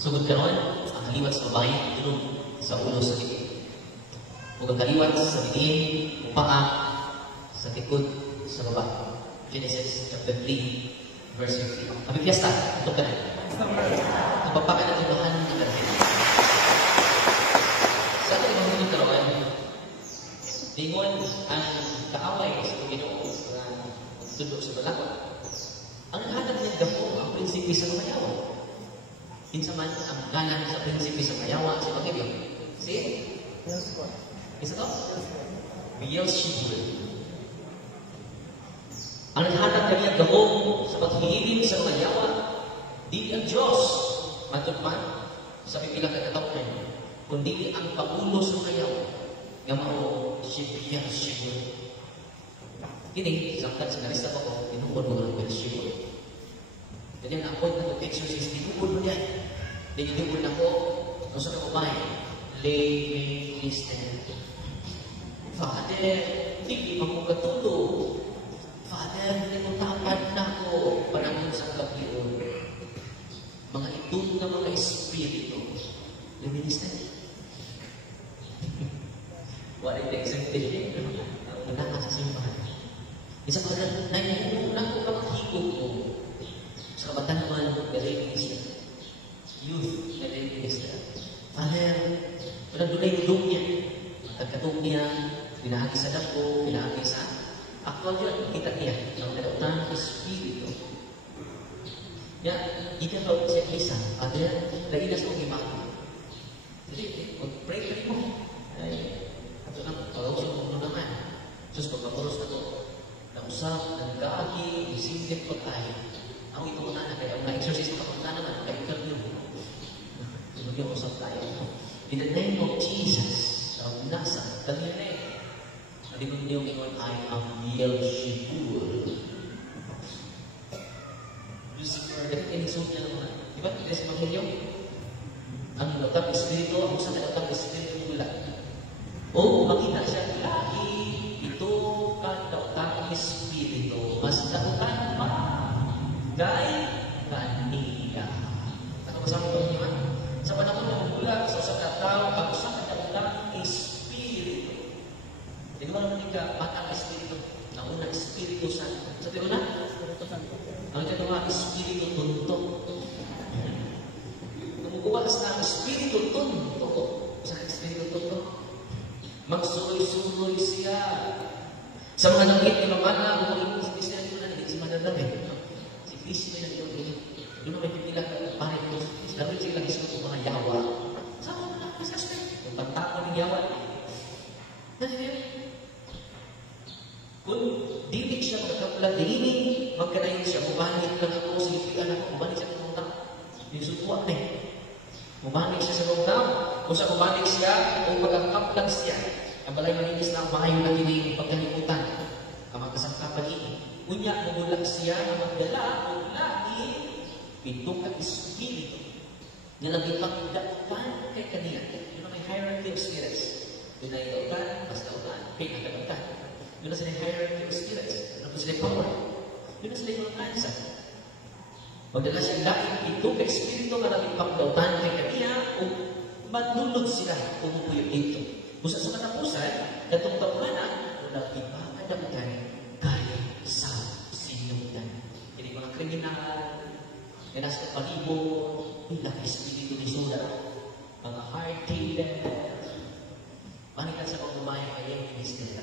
Sugod karon, ang kaliwat sa babae, tulog sa ulo sa likod. Ug ang kaliwat sa diin, upaa sa tikod sa baba. Genesis chapter 3, verse 15. Kami piyesta, ito ka na. Kapapaka na tibahan ng natin. Sa ating mahulog karon, dingon ang kaaway sa Panginoon na magtudok sa balakot. Ang hanap ng dako, ang prinsipi sa kayawa. Kinsa man ang ganan sa prinsipi sa kayawa sa pagkibyo. Si? Isa to? Beelzebul. Ang naghanap kaniya gahong sa paghihiling sa kayawa, di ang Diyos matugman sa pipila katatawin, kundi ang pagulo sa kayawa nga mao si Beelzebul. Kini, sangkat sa narista pa ko, tinukod mo ng Beelzebul. Jadi ang apod na ito-exorcist, tinukod mo yan. Dinidukod na ko, kung sa kamabay, lay me listen. Father, hindi pa mo katulog. Father, hindi mo tapad na ko para mo sa kapiyon. Mga itong na mga espiritu, lay me listen. What is the expectation? Wala ka sa simbahan. Isa ko na, naiuuna ko ka maghigog mo. Sa kabatan naman, galing youth, galing Father, walang dunay nudong niya. Matagkatong niya, pinaagi sa dako, pinaagi sa actual niya, kita niya, ang kalautan ng espiritu. Ya, ika ka siya isa, Father, lagi na sa kong imago. Jadi, mag-pray ka rin mo. Ay, ato na, pag-ausap mo naman. Sus, pagpapuros na to, nausap, nagkaagi, isingit ko tayo. Ang ito ko na kaya ang na-exercise ko na naman, kaya ikaw yun. Tulog yung usap tayo. In the name of Jesus, sa nasa, kanina na eh. Nalimun niyo ingon, I am Beelzebul. Lucifer, dahil inisog niya naman. Di ba? Hindi sa pamilyo? Ang lautang espiritu, ang usan na lautang espiritu mula. O, makita siya, lagi, ito ka lautang espiritu. Mas lautan pa. Dahil kanina. Nakapasama ko niyo, sa panahon ng bulag, sa usap na tao, ang usap na dautang espiritu. Hindi ba naman ka, matang espiritu? Ang unang espiritu sa tiyo na? Ang katawa, espiritu tuntok. Numukuwas na ang espiritu tuntok. Sa espiritu tuntok, magsuloy-suloy siya. Sa mga langit ni Mamana, kung sa Kristiyan ko na, hindi si Manadamit. Si Kristi na ito, doon na may pipila ka, pare ko, dapat sila isang mga yawa. Sama mo na, sa aspect. Yung pagtako ng yawa. Kung dili siya magkakapulang dili, magkanayon siya, mubanit lang ako, silipian ako, mubanit siya sa mga yung sutuwa na eh. Mubanit siya sa mga kung sa mubanit siya, kung magkakaplang siya, ang balay maninis na ang mahayo na kini pagkalimutan, ang magkasangkapan ini. Unya, nagulak siya na magdala, kung lagi, pitong ka espiritu, na nagipagdautan kay kanila. Yun ang may hierarchy of spirits. Yun ay dautan, mas dautan, kay nagdautan. Yun na sila hierarchy of spirits. Yun na sila power. Yun na sila yung kansa. Magdala siya laking ito kay espiritu na nagipagdautan kay kanila, kung manunod sila, umupuyo dito. Kung sa katapusan, katong tauhanan, walang ipakadautan kaya sa sinutan. Jadi mga kriminal, na nasa palibot, ilang espiritu ni Sura, mga hard killer, manikan sa mga babae kaya yung espiritu.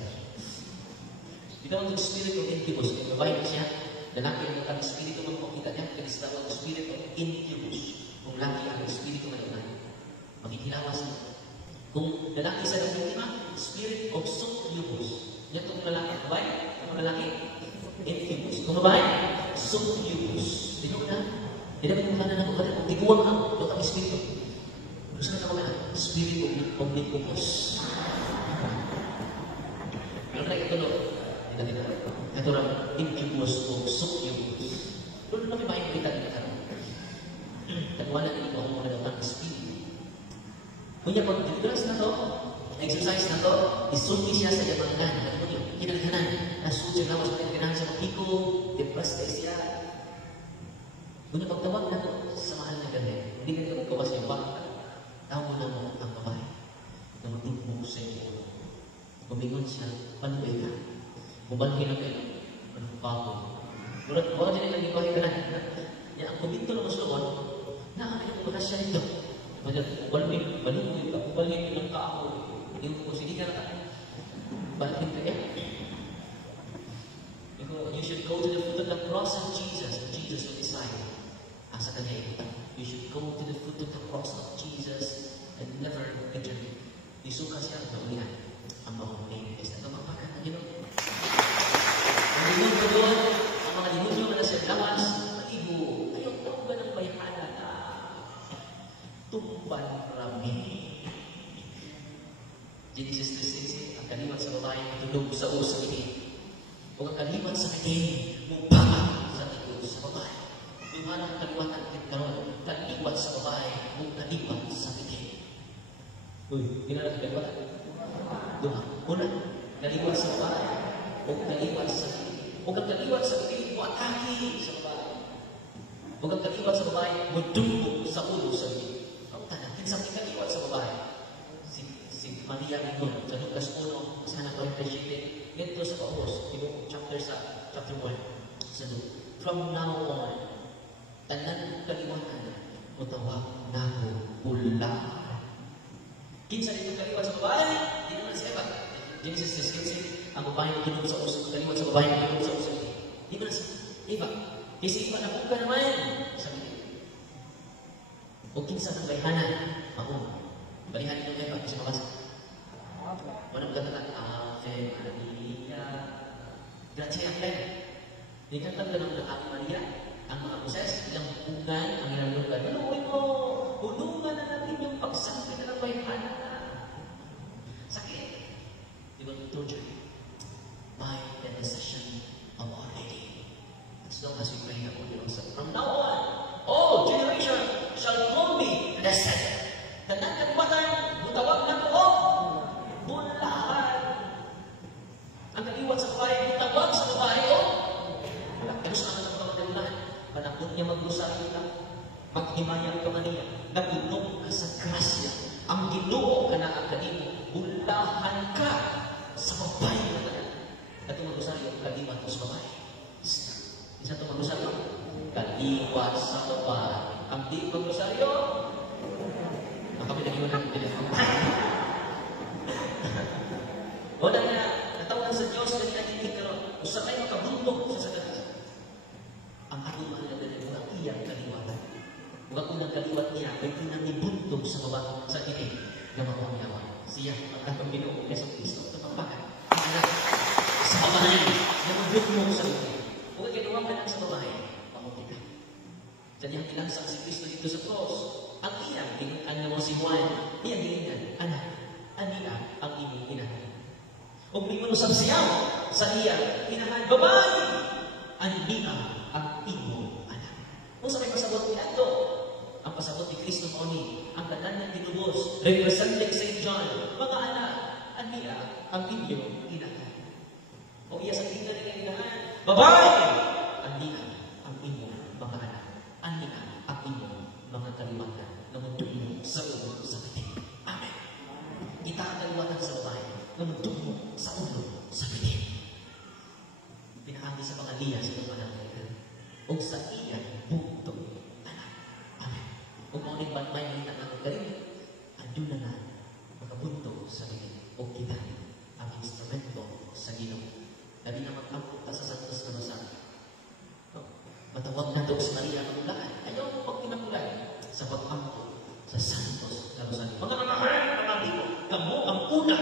Ito ang espiritu ng incubus, yung babae siya, lalaki ang ang espiritu ng pagkita niya, kasi tawag ang espiritu ng incubus, kung laki ang espiritu ng ilan, magkikilawas na. Kung lalaki sa nagtitima, spirit of succubus. Yan itong lalaki, babae, ang lalaki, incubus. Kung babae, succubus. Dino na, hindi naman yung kanan ng babae, kung tiguan ang lutang espiritu. Gusto na ka spirit of incubus. Ano na ito, no? Ito na, incubus o succubus. Doon na may bahay kita nila. Tagwala na ito ang mga lutang espiritu. Kunya pag diligas na to, exercise na to, isulti siya sa yamangan. Ano mo yun? Kinaghanan. Nasuti na mas pinaghanan sa piko, depressed siya. Kunya pagtawag na to, sa mahal na gabi. hindi ka naman kawas yung bata. Tawag na mo ang babae na magtugmong sa iyo. Bumingon siya, panubay ka. Bubalhin na kayo. Anong baboy? Wala dyan lang ibahay ka na. Yan, ang kuminto na mas doon, nakakaya ko siya nito. Bubalhin ng kaako. Hindi ko sige ka na. Balhin ka yan. You should go to the foot of the cross of Jesus. Jesus will decide. Asa ka niya. You should go to the foot of the cross of Jesus and never return. Isuka siya at naulihan ang bawang name. Is na mapakan na Ginoo. Ang demonyo doon, ang mga demonyo na nasa lawas, maligo, ayaw taong ba ng bayhana na tumban rami. Genesis 3:6, ang kaliwat sa babae tulog sa usap ini. O ang kaliwat sa kanya, mupama sa tulog sa babae. Yung anong kaliwatan karon, kaliwat sa babae, mong kaliwat sa kanya. Uy, ginala ka kaliwat? Doon. Una, kaliwat sa babae, o kaliwat sa kanya. O ang kaliwat sa kanya, atake sa babae. O ang kaliwat sa babae, mudumog sa ulo sa kanya. Ang tanang, kinsang kaliwat sa babae. Si Maria Minor, sa Lucas 1, sana 47, ganito sa Paubos, chapter 1, sa Luke. From now on, tanan kaliwatan, mutawag na ko pula. Kinsa dito kaliwat sa babae, di naman si Eva. Genesis 3:15, ang babae tulog sa uso, kaliwat sa babae tulog sa uso. Di naman si Eva. Kasi Eva nabuka naman. Sabi niya. O kinsa ng bayhanan, balihan ito Eva, kasi mabasa. Walang katakan, Ave Maria. Grazie ang kaya. Di katang ganang ng Ave Maria, ang mga Moses, ilang bungan, ang ilang lugar. Maluoy mo, hulungan na natin yung pagsakit na ng bayhanan na. Sakit. Di ba yung torture? My intercession of Our Lady. As long as we pray na po yung from now on, all generation shall call me blessed. Tanan kaliwatan, butawag na ko, bulahan. Ang kaliwat sa babae, butawag sa babae, Tapos naman sa mga bulahan, panakot niya mag-usari ka, maghimaya ka maniya, nagunog ka sa grasya. Ang Ginoo ka na ang kanino, bulahan ka sa babae na tanan. At yung mag-usari, kaliwat sa babae. Isa itong mag-usari, kaliwat sa babae. Ang di mag-usari, kami nag-iwan ng telefon. Wala na, natawan sa Diyos na nagiging karoon. Usa kayo makabundok sa sagatas. Ang aking mahal na ganyan, huwag iyang kaliwatan. Huwag unang kaliwat niya, may pinanibundok sa baba, sa tinig, na makamyawa. Siya, ang atong Ginoo, Yesu Cristo, sa pagpakan. Sa babae, na mabundok sa tinig. Huwag ginawa ka lang sa babae, pamukita. Sa niyang ilansang si Cristo dito sa cross, ang iyang ginaan mo si Juan, iyang ginaan, anak, anila ang inyong inahan. O may manusap siya sa iyang inahan, babae, anila ang inyong anak. Kung sa may pasabot niya ito, ang pasabot ni Cristo Mauni, ang tanan ng tinubos, representing St. John, mga anak, anila ang inyong inahan. O iya sa tingnan ng inahan, babae, anila ang inyong mga anak, anila ang inyong mga kaliwatan na magtungo sa ulo sa pitin. Amen. Kita ang kaliwatan sa babae na magtungo sa ulo sa pitin. Pinahagi sa mga liya sa mga anak o sa iya bugtong anak. Amen. Kung mauning banmay ng anak ng galing, ando na na makabuntong sa pitin o kita ang instrumento sa Ginoo. Dali na magkamputa sa santos na masan. Matawag na ito si Maria ang ulaan. Ayaw mo pagkinakulan sa pag-ampo sa santos na Rosario. Mga namahan, mga amigo, kamo ang una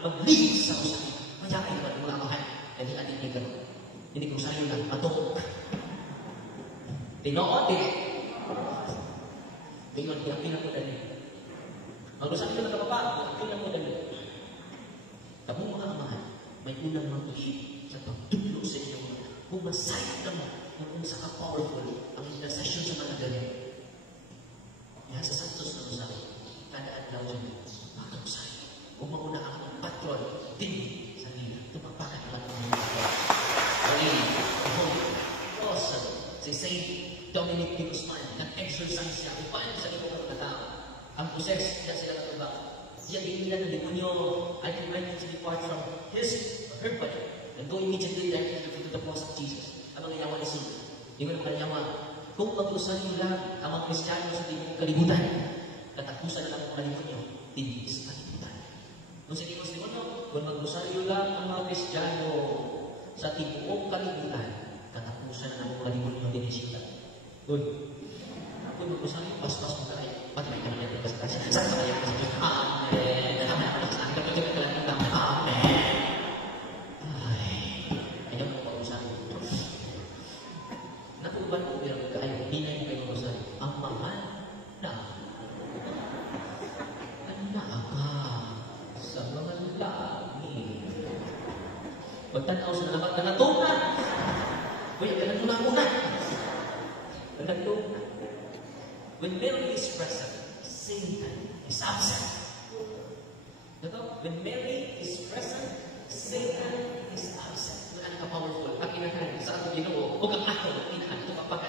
mag-lead sa Rosario. Mayakay naman ang mga mahal. Hindi atin ni gano'n. Hindi ko sa'yo lang matulog. Tinoon, Tingnan, yung pinakulan niya. Ang Rosario na kapapa, yung pinakulan niya. Kamo mga mahal, may unang mag-lead sa pagtulog sa inyo. Kung masayang ka mo, kung sa ka-powerful ang intercession sa mga ganyan. Yan sa Santos na Rosario, kada adlaw dyan, mga Rosario. Kung mauna ang patron, din sa nila, tumagpakan naman ang mga patron. Pagin, si Saint Dominic de Guzman, exercise niya. Upaan sa ito ng tao. Ang proses niya sila natubang. Diyan bigla ng demonyo, I command you to depart from his or her body and go immediately directly to the cross of Jesus. Ang mga yawa ni Sino. Yung mga yawa. Kung mag-usan nyo lang ang mga Kristiyano sa tingong kalibutan, katapusan na lang ang kalibutan nyo, hindi sa kalibutan. Kung sa tingong demonyo, kung mag-usan nyo lang ang mga Kristiyano sa tingong kalibutan, katapusan na lang ang kalibutan nyo, hindi siya. Good. Kung mag-usan nyo, pas-pas mo kaya. Patay ka naman yung basta. Saan ka kaya? Amen. Saan ka pwede ka lang ng amen. Ay, ayaw mo pa-usan. Nakuban ko pero kayo, hindi na yung kayo usan. Ang mahal na anak ka sa mga langit. Magtanaw sa naman ka natunan. Uy, ka natunan muna. Natunan. When Mary is present, Satan is absent. When Mary is present, Satan is absent. Ano ka powerful? Ang inahan sa ating Ginoo, huwag ang ato, inahan, ito kapagat.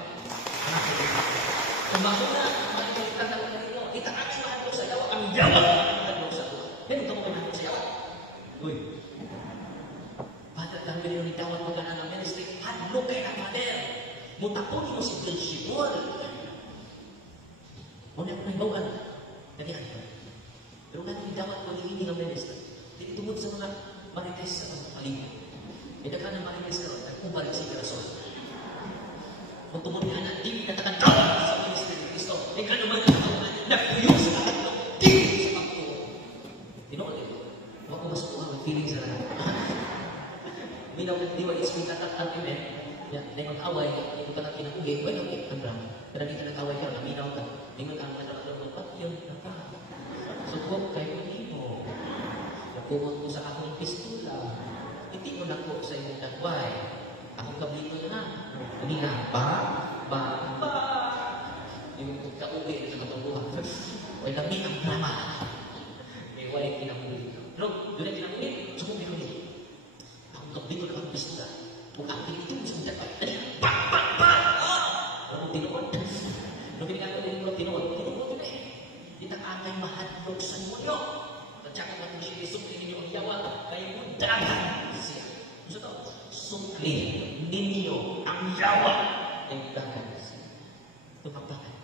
Kung bakuna, makikita ng Ginoo, itaas na ato sa yawa, ang yawa ang sa ato. Yan ito mo kinahan sa yawa. Uy, Father, kami rin itawag mo ka na ng ministry, hadlo kay na Father. Mutapon mo si Belzebul. Muna ko na ibawan. Ganyan. Pero nga itawag ko hindi ng ministry. Hindi tungod sa mga marites sa paligid. Ito ka ng marites ka, nagkubalik si Karason. Kung tungod ka na, hindi natatanda sa ministry ni Cristo. Ikaw naman nagpuyo sa katlong tingin sa pagtuo. Tinoon ito. Huwag ko masukuha ang feeling sa lahat. Minaw na di walis may tatatang amen. Yan, dahil mag-away, ito ka na pinakugi. Well, okay, ang drama. Pero dito nag-away ka, naminaw ka. Ingon ka ang madama-dama, ba't yun na ka? Sugod kayo mo. Napungon mo sa akong pistula. Hindi mo na po sa iyong nagway. Akong kablito na. Kanina, ba? Yung kauwi na sa katuluhan. Wala kami ang drama. May wala pinamuli. Pero, doon na pinamuli, sumong pinamuli. Akong kablito na akong pistula. Kung aking ito mo sa mga nagway. Anong tinuod? Nung pinagano din mo tinuod na eh. Itang-angay mahadlok sa inyo. At saka natin siya isukli ninyo ang yawa. Kaya mo dagan siya. Gusto to? Sukli ninyo ang yawa. Kaya dagan siya. Tumapakan.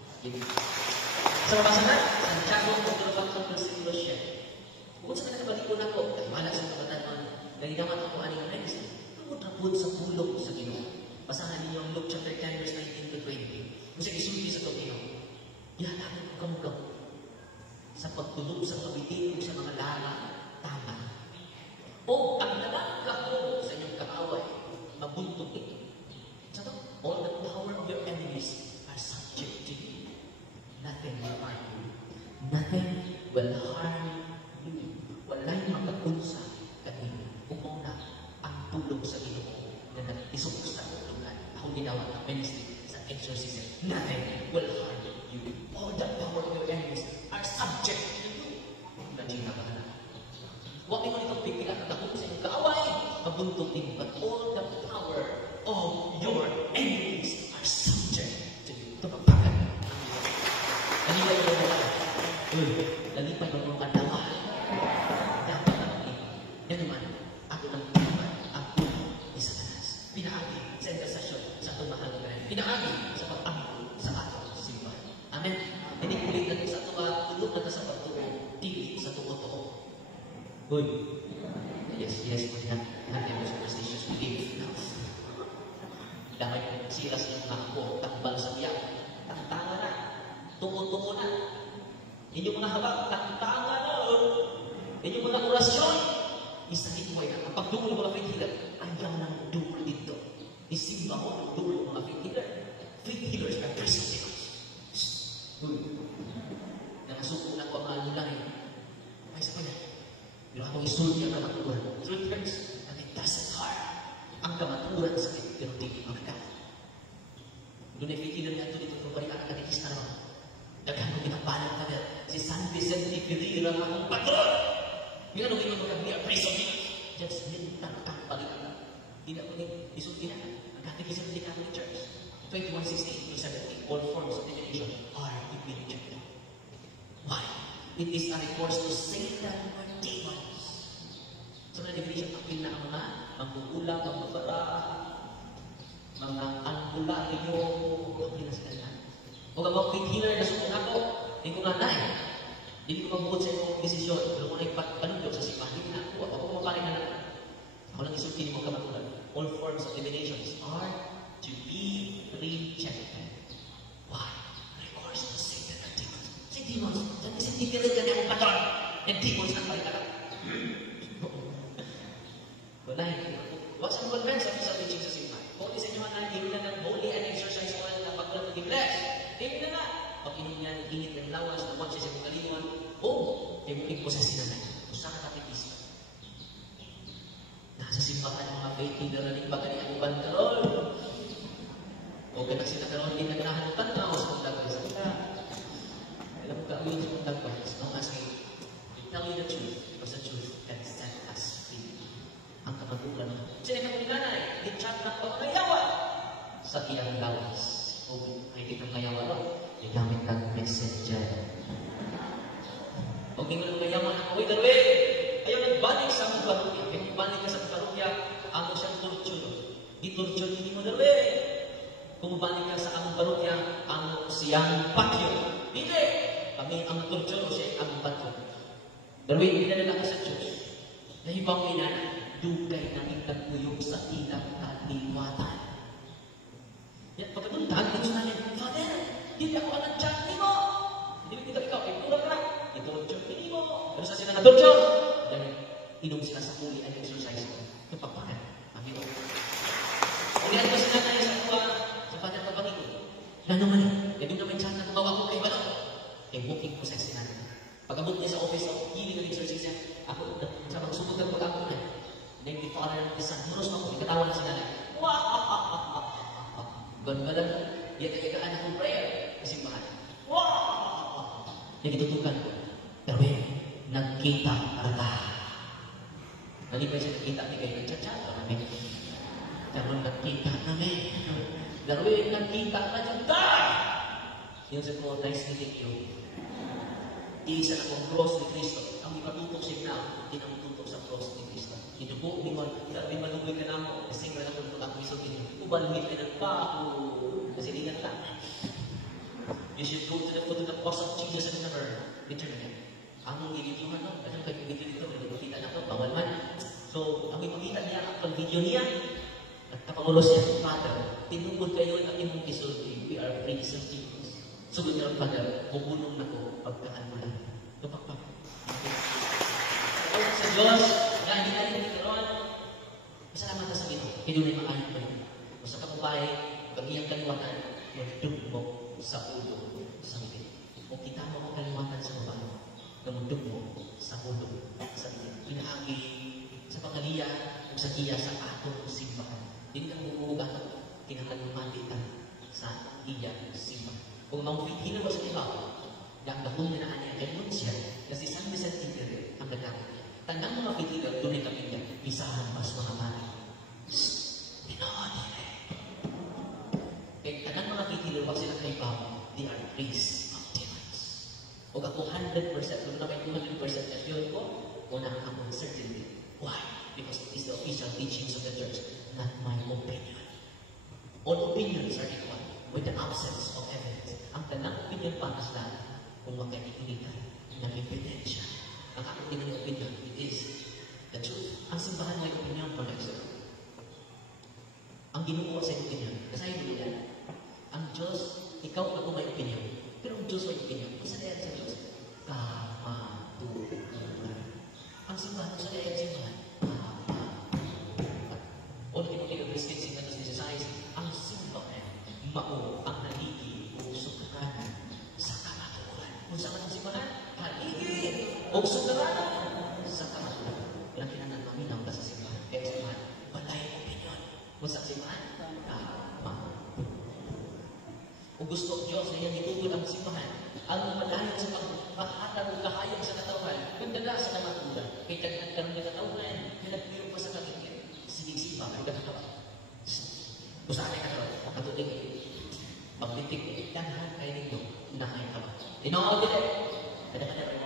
Sa mabasa na, Santiago, Pagdurapang Versikulo siya. Kung sa kanabalik ko na ko, ay wala sa kapatan naginaman ako aning ang next. Tungod sa pulong sa Ginoo. Basahan ninyo ang Luke chapter 10 verse 19 to 20. Kung siya isulti sa Tokyo, yahanan ko kamukam sa pagtulog sa kabitin sa mga lala, tama. O ang nalakakong sa inyong kaaway, mabuntot ito. Sa ito, all the power of your enemies are subject to you. Nothing will harm you. Nothing will harm you. Wala'y makakunsa kanino. Kung na ang tulog sa Ginoo na nag-isok sa tulungan. Ako ginawa ng ministry sa exorcism. Nothing will harm you. All the power of your enemies are subject to you. Nandiyan na ba na? Huwag mo itong pipilan at ako sa inyong kaaway. Mabuntutin, but all the power of your enemies are subject to you. Ito pagpakan. Nalipay ko naman. Nalipay ko naman dawa. Dapat na nalipay. Yan naman, ako nang pinapay. Ako ni Satanas. Pinaagi sa intercession sa itong mahal na ganyan. Pinaagi sa pag-ampo sa atong simbahan. Amen. Hindi kulit natin sa tulog natin sa pagtuo. Dili sa tuo-tuo. Good. Yes, we have the superstitious belief. Damay sila sa inyong ako, takbal sa biyak. Taktangan na. Tuo-tuo na. Inyong mga habang, taktangan na. Inyong mga orasyon, isahitway na. Ang pagdulo ng mga faith-healer, ayaw ng dulo dito. Isimba ko ng dulo ng mga faith-healer. Faith-healers are Christians. Good. Nakasuko na ko ang alulay. Ay, sa kanya. Pero akong isulti ang kamaturan. Truth hurts, and it doesn't hurt. Ang kamaturan sakit, pero hindi magkakaroon. Doon ay faith-healer niya ito dito. Kung balik ang katikista naman. Daghan ko pinapalang ka na. Si San Vicente Ferreira ang akong patron. Yung ano kayo magkakabili ang preso niya. Just nilitang-tang balik ka. Hindi na ko isulti na. Ang katikista ng Catholic Church. 21:16 to 17. All forms of divination. It is a recourse to Satan or demons. So, na-definition, apil na ang mga mangkukulang, magbabara, mga albularyo, apil na sila na. O ka mga faith healer na sukong ako, hindi ko nga na eh. Hindi ko mabuot sa iyong desisyon. Pero kung nagpanundok sa simbahan, hindi na ako. Ako kumapari na lang. Ako lang isulti mo kamatulan. All forms of divinations are to be rejected. Why? Recourse to Satan and demons. Si demons, sinitikirin ka niya ang patron. And demons ang palitan. Wala hindi. Huwag sa convince sa teaching sa simbahan. Kung isa nyo nga hindi na ng holy and exercise oil na pagkalang ng bless. Hindi na na. Pag ininyan, init ng lawas, na watch sa mga kaliwan, kayo mo iposes na na. Usa ka kapitisa. Nasa simbahan mga faith healer na rin baka ni ang banderol. O ka na sila karoon din nagnahanutan na ako sa mga dagwas. Alam mo ka, yun sa mga dagwas. As long as we tell you the truth, because the truth can set us free. Ang kamatulan na. Sila kamulinanay, di-chat ng pagkayawa sa iyang lawas. O hindi ng kayawa ron, gamit ng messenger. O gingon ng kayawa ng uy, darwin! Ayaw nagbalik sa mga parokya. Kaya magbalik ka sa parokya, ano siyang torture. Di-torture hindi mo darwin. Kung mabalik ka sa among parokya, ano siyang patyo. Hindi! Kami ang torture o siya ang patyo. Darwin, hindi na lang ka sa Diyos. Nahibang na dugay na itaguyog sa ilang kaliwatan. Yan, pagkatuntahan, ito namin, Father, hindi ako ang nag-chat mo. Hindi ko ikaw, itura ka. I-torture hindi mo. Pero sa sila na-torture, dahil inom sila sa holy and exercise. Ito pagpakan. Amin o. Hindi ano sila tayo sa kuha, sa Father Kapatid. Na naman eh, yung naman chat na tumawa ko kay Bala. Kaya booking process sila. Pag-abot niya sa office of healing and exercise niya, ako, sa pagsubot ng pag-abot na, name the Father and the Son, muros mo ako, ikatawa na sila na, wow! Ganun-ganun, yan ay kagaan akong prayer sa simbahan. Wow! Nagitutukan ko. Pero nagkita ka. Nalipay siya nagkita, hindi kayo nagchat-chat. Pero nagkita kami. Pero nagkita ka dyan ka! Yung sa ko, nice meeting you. Iisa na kong cross ni Cristo. Ang ipatutok siya na, hindi na tutok sa cross ni Cristo. Ito po, sabi malugoy ka na mo, kasi nga na kung ako isog din. Ubalmit ka ng pako. Kasi di nga lang. You should go to the foot of the cross of Jesus and never return again. Anong i-videohan nun? Anong pag-video dito? Nagpapita na ito, bawal man. So, ang ipakita niya, ang video niya, at kapangulos niya, Father, tinugod kayo na imong isulti. We are free sa Jesus. Sugod niya ang Father, bubunong na ko pagkaan mo lang. Kapagpag. Sa Diyos, na hindi natin nagkaroon, masalamat na sa Ginoo. Hindi na maayon pa yun. Basta ka babae, pag-iyang kaliwatan, mundog mo sa ulo sa bibig. Kung kita mo ang kaliwatan sa babae, namundog mo sa ulo sa bibig. Pinahagi sa pangaliya o sa kiya sa atong simbahan. Hindi kang bumubugat, kinakalimati ka sa iyang simbahan. Kung mangpitilo mo sa iba, gagawin na na niya, ganun siya, na si San Vicente Tigre ang nagamit niya. Tandang mga pitilo, tunay kami niya, isahan mas mga mani. Pinood kaya tandang mga pitilo, wag sila kay Pao, they are priests of demons. O ako 100%, kung na may 200% na yun ko, una akong certainty. Why? Because it is the official teachings of the church, not my opinion. All opinions are equal with the absence of evidence. Ang tanang opinion para sa lahat, kung makakikinig ka ng ebidensya. Ang aking tingin ng opinion, it is the truth. Ang simbahan may opinion para sa ang ginukuha sa opinion. Kasi hindi yan. Ang Diyos, ikaw ako may opinion. Pero ang Diyos may opinion. Isa na yan sa Diyos. Kamatulan. Ang simbahan, isa na yan sa simbahan. Kamatulan. O na kinukil ang Christian Singleness Exercise, ang simbahan, mao ang haligi o sukaranan sa kamatulan. Kung saan ang simbahan, haligi o sukaranan sa kamatulan. Walang pinananaminaw ka sa simbahan. Kaya simbahan, balay opinion. Kung saan simbahan, kamatulan. Kung gusto ang Diyos na yan itugod ang simbahan, ang malayo sa pagmahatag o kahayag sa katawan, magdala sa kamatulan. Kaya nagkaroon ng katawan, nagpiro pa sa kamingin. Sinisima, ay katawan. Kung saan ay katawan, katulig, magbitig, danhan kayo ninyo, inahay ka ba? Tinood din eh. Kadang-kadang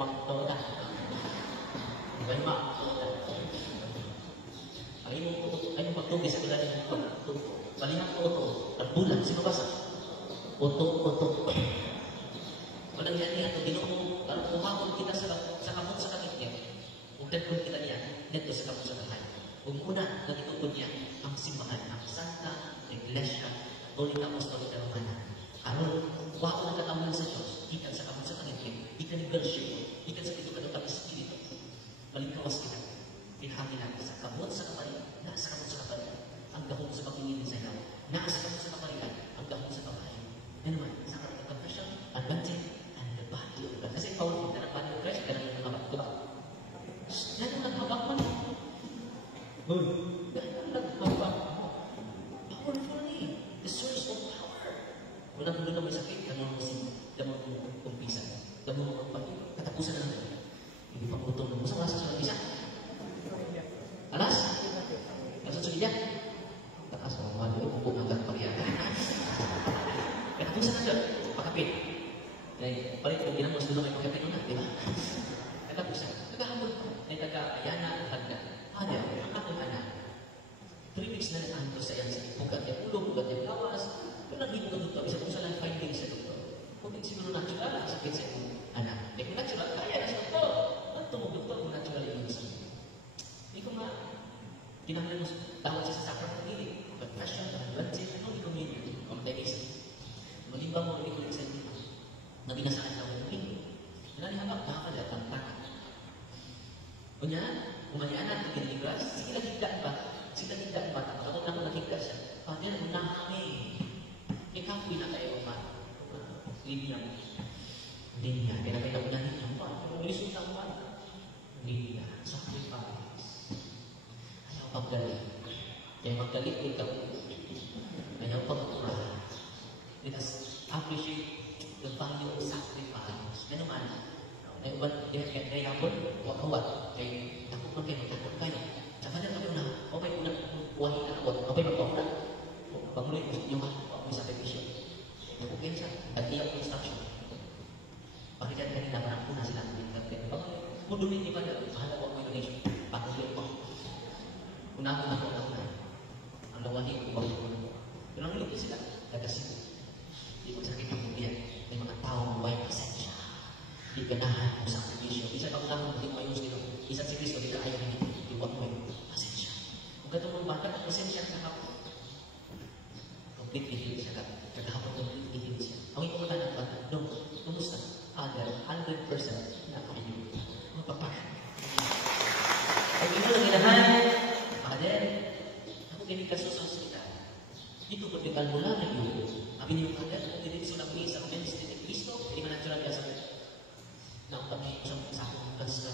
Utok-utok. Walang yan niya, ito ginoo, parang kumahon kita sa kamot sa kakit niya. Kung tagkong kita niya, dito sa kamot sa kakit. Kung una, nagitugod niya, ang simbahan, ang Santa Iglesia Katolika Apostolika Romana. Aron, wako na katamunan sa Diyos, ikan sa kamot sa kakit niya, ikan ni Bershio, ikan sa kito kadutang Espiritu. Malingkawas kita. Pinahangin natin sa kamot sa kaparian, nasa kamot sa kaparian, ang gahong sa pagingin sa ilaw, nasa kamot sa kaparian, ang gahong sa babae. Yan naman, sa confession, advancing, and the body of Christ. Kasi powerful na ng body of Christ, ganun yung nangabak, diba? Yan ang nangabak mo niya. Yan ang nangabak mo. Powerful ni. The source of power. Walang doon na may sakit, gano'n mo kumpisan. Gano'n mo katapusan na natin. Hindi pa utong mo. Saan sa isa? Alas? Nasa sugilya? Taas mo, wala yung upo ng pariyan. Katapusan na dyan. Pakapit. Dahil palit kung ginamos doon may pakapit na, di ba? Katapusan. Nagkahamon. Ay taga-ayana at hagda. Ano yan? Ang atong anak. 3 weeks na nag-anto sa yan sa pugat yung ulo, pugat yung lawas. Pero naging ko dito. Isa kung saan finding sa doktor. Kung siguro natural, sakit sa yung anak. Eh kung natural, kaya na sa doktor. Ang tumog doktor kung natural yung isa. Hindi ko nga, tinahal mo, tawag siya sa sakral ng hilig. Confession, advancing, ano, hindi ko minit. Communication. Malimbang mo, hindi ko rin sa inyo. Nabinasaan na mo, hindi. Nananihabak, nakakalat ang taka. Kunya, kumanyaan natin kinigras, sige nagigdaan ba? Sige nagigdaan ba? Takot na nagigdas siya. Father, unahami. Ikaw pinakayo ba? Linya. Linya. Kaya may nakunyahin niya ba? Pero lisod lang ba? Linya. Sacrifice. Ayaw paggalit. Kaya maggalit ikaw. Ayaw pagkura. Let us appreciate the value of sacrifice. Ano man? Kaya po, wakawat. Kaya takot man kayo, takot kayo. Saka na kami na, okay po na, buhay na ako. Okay ba po na? Pangulit ko yung may sacrifice. Nakukin siya, at iyak instruction. Pakita kanina, parang una sila ng pagkakas. Kung dumin di ba na, mahal ako ang donation. Pakulit ko. Unahan ako na. Ang lawani ko, bawin ko. Pero ang ulit sila, nagkasip. Hindi ko sakit yung biyan. May mga taong may pasensya. Di ganahan mo sa aktivisyo. Isa pa lang hindi mo ayos dito. Isa si Cristo, di ka ayaw hindi. Di mo mo pasensya. Kung gato mong bata, pasensya ka ako. Completely healed siya ka. Kagahapon completely healed siya. Ang ito mula ng bata, no, kumusta? Other, 100% na kayo. Mapapakan. Pag ito ang inahan, Father, ako ginikaso sa hospital. Dito ko di kalmula na yun. Sabi niyo, Father, kung dinitso lang sa Wednesday ni Cristo, hindi man natural ka sa na kami sa akong kansa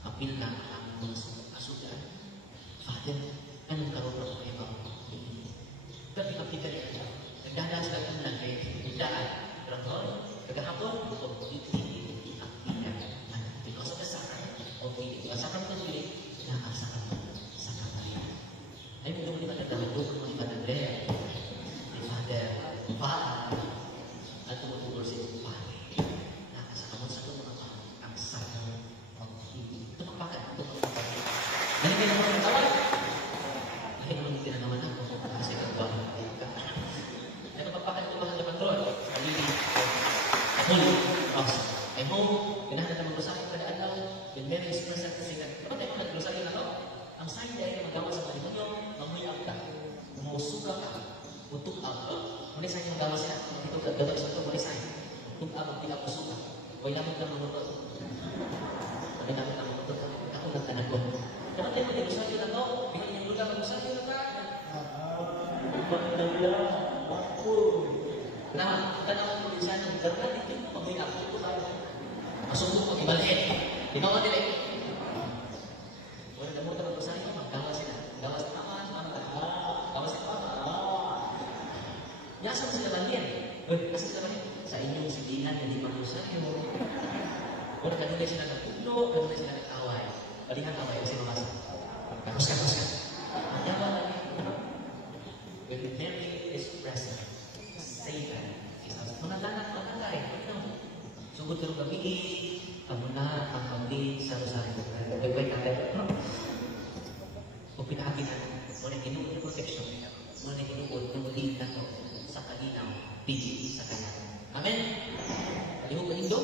apil na ang mga asudan. Father, anong karoon ako kayo ba? Tapi kapita niya, nagdanas lang ang langay, nagdaan, rangon, kagahapon, hindi ang pinag, because of the sacrament of healing. Ang sacrament of healing, nakasakramento sa kaparian. Ay, mo naman iba nagdamandok ng iba ng Andrea, ni Father, at tumutulor si Father. Dahil kayo naman ang tawag. Dahil naman hindi na naman ako. Kasi nagbawa na kayo ka. Ito pagpakan ko mga kapatron. I hope, ganahan na mag-usapin kada alaw. Yung meron yung present kasi dapat tayo nag-usapin na to. Ang sign dahil na magawa sa matrimonyo, mamuyag ka. Umusuga ka. Utuk-ab. Muna sign yung magawa siya. Ito gagawin sa ito, muna sign. Utuk-ab ang pinapusuga. Huwag lamang ka mamunod. Huwag lamang ka mamunod. Ako nagtanag ko. Dapat tayo mag-usapin na to. Bigyan yung lugar mag-usapin na ka. Magdala. Ako. Na, tanawin mo din sana. Dagdag, hindi mo mamuyag. Masukong mo, ibalik. Ikaw ka nila. Wala na mo ito mag-usapin. Maggawa sila. Gawa sa taman. Gawa sa taman. Yasa mo sila balian. Kasi sila balian. Sa inyong sigilan, hindi mag-usapin mo. Kung kanina sila nagpuno, kanina sila nag-away. Balihan away kasi makasa. Kapos ka. Ayaw lagi. When Mary is present, Satan is out. Managanak, managay. Sugod ka rin gabi, kamu na ang pamili sa Rosario. Gagawin natin. Kung pinakagin natin, muna kinuod yung protection, muna kinuod yung lead na to sa kalinaw. pigi sa kanan. Amen. Palihog ka indo.